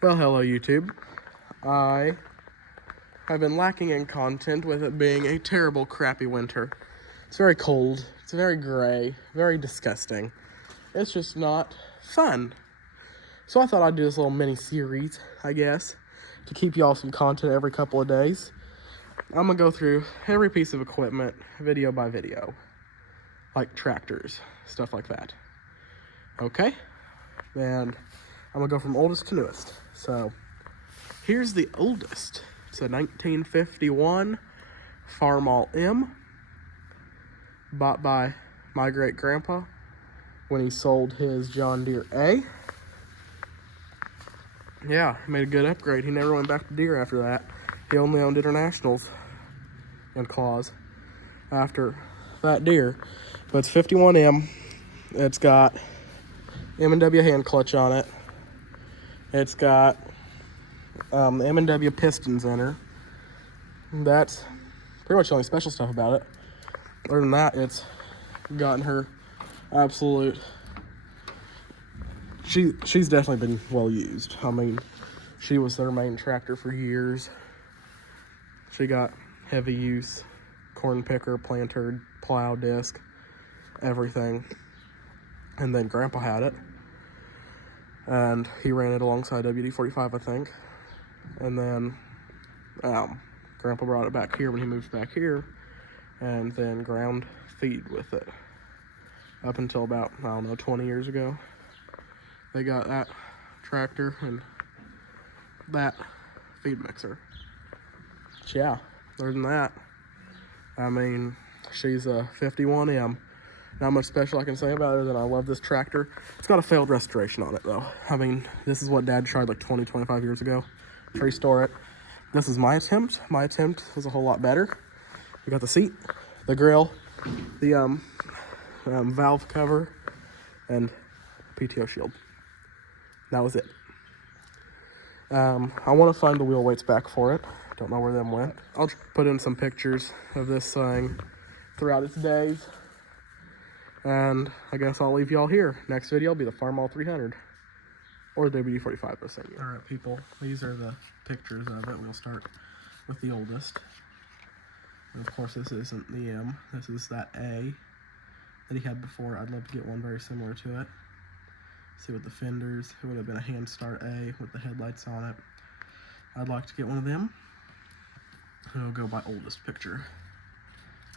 Well, hello YouTube. I have been lacking in content with it being a terrible, crappy winter. It's very cold, it's very gray, very disgusting. It's just not fun. So I thought I'd do this little mini series, I guess, to keep y'all some content every couple of days. I'm gonna go through every piece of equipment, video by video, like tractors, stuff like that. Okay? And I'm gonna go from oldest to newest. So here's the oldest. It's a 1951 Farmall M, bought by my great grandpa when he sold his John Deere A. Yeah, he made a good upgrade. He never went back to Deere after that. He only owned Internationals and Claws after that Deere. But it's 51M. It's got M&W hand clutch on it. It's got M&W pistons in her. That's pretty much the only special stuff about it. Other than that, it's gotten her absolute... She's definitely been well used. I mean, she was their main tractor for years. She got heavy use, corn picker, planter, plow, disc, everything. And then Grandpa had it, and he ran it alongside WD-45, I think. And then Grandpa brought it back here when he moved back here, and then ground feed with it up until about, I don't know, 20 years ago. They got that tractor and that feed mixer. But yeah, other than that, I mean, she's a 51M. Not much special I can say about her than I love this tractor. It's got a failed restoration on it though. I mean, this is what Dad tried like 20, 25 years ago to restore it. This is my attempt. My attempt was a whole lot better. We got the seat, the grill, the valve cover, and PTO shield. That was it. I want to find the wheel weights back for it. Don't know where them went. I'll put in some pictures of this thing throughout its days. And I guess I'll leave y'all here. Next video will be the Farmall 300. Or the WD-45 per se. Alright people, these are the pictures of it. We'll start with the oldest. And of course this isn't the M. This is that A that he had before. I'd love to get one very similar to it. See what the fenders, it would have been a hand start A with the headlights on it. I'd like to get one of them. And it'll go by oldest picture.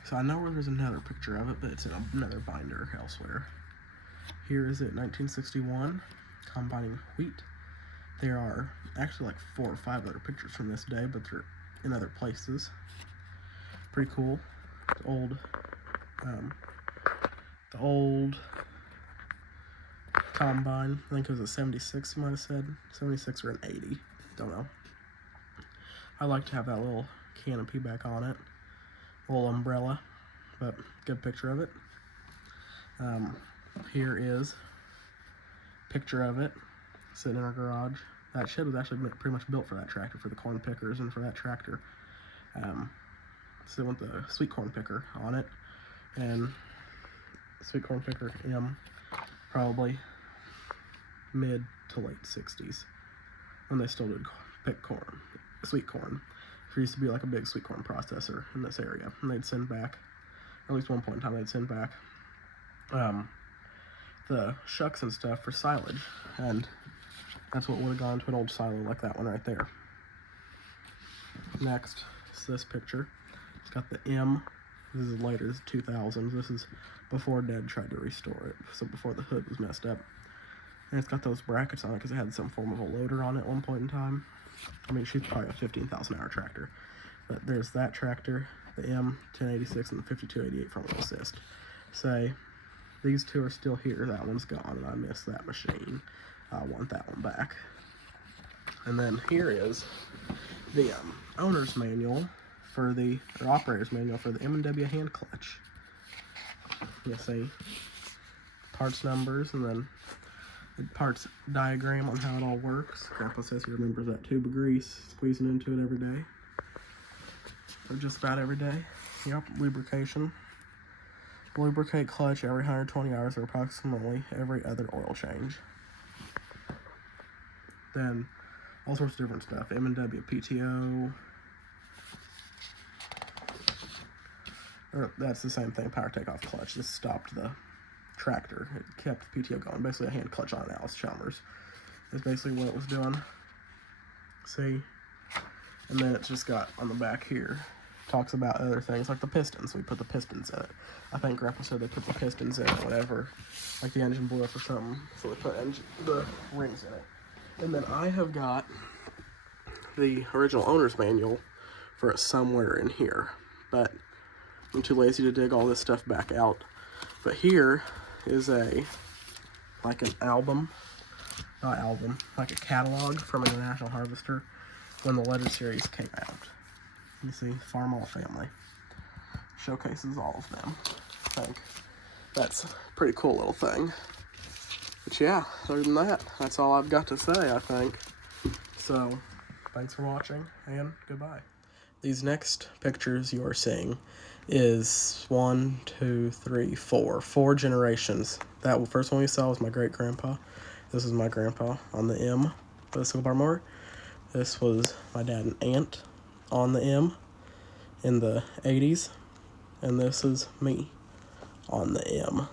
So I know where there's another picture of it, but it's in another binder elsewhere. Here is it, 1961, combining wheat. There are actually like 4 or 5 other pictures from this day, but they're in other places. Pretty cool. The old combine, I think it was a 76, you might have said. 76 or an 80, don't know. I like to have that little canopy back on it. A little umbrella, but good picture of it. Here is a picture of it sitting in our garage. That shed was actually pretty much built for that tractor, for the corn pickers and for that tractor. So with the sweet corn picker on it, and sweet corn picker M, probably mid to late 60s, when they still did pick corn, sweet corn. There used to be like a big sweet corn processor in this area, and they'd send back, or at least one point in time they'd send back the shucks and stuff for silage, and that's what would have gone to an old silo like that one right there. Next is this picture. It's got the M. This is later, this is 2000s. This is before Dad tried to restore it, so before the hood was messed up. And it's got those brackets on it because it had some form of a loader on it at one point in time. I mean, she's probably a 15,000 hour tractor. But there's that tractor, the M1086 and the 5288 front wheel assist. Say, these two are still here. That one's gone, and I miss that machine. I want that one back. And then here is the owner's manual for the, or operator's manual for the M&W hand clutch. You see parts numbers, and then the parts diagram on how it all works. Grandpa says he remembers that tube of grease, squeezing into it every day. Or just about every day. Yep, lubrication. Lubricate clutch every 120 hours or approximately every other oil change. Then all sorts of different stuff. M&W PTO. Or that's the same thing, power takeoff clutch. This stopped the tractor. It kept the PTO going. Basically a hand clutch on Alice Chalmers. That's basically what it was doing. See? And then it's just got on the back here, talks about other things like the pistons. We put the pistons in it. I think Grandpa said they put the pistons in it, whatever. Like the engine blew up or something. So they put the rings in it. And then I have got the original owner's manual for it somewhere in here. But I'm too lazy to dig all this stuff back out. But here is like an album, like a catalog from International Harvester when the letter series came out. You see, Farmall family. Showcases all of them. I think that's a pretty cool little thing. But yeah, other than that, that's all I've got to say, I think. So, thanks for watching, and goodbye. These next pictures you are seeing is 1, 2, 3, 4. 4 generations. That first one we saw was my great-grandpa. This is my grandpa on the M for the single bar mower. This was my dad and aunt on the M in the 80s. And this is me on the M.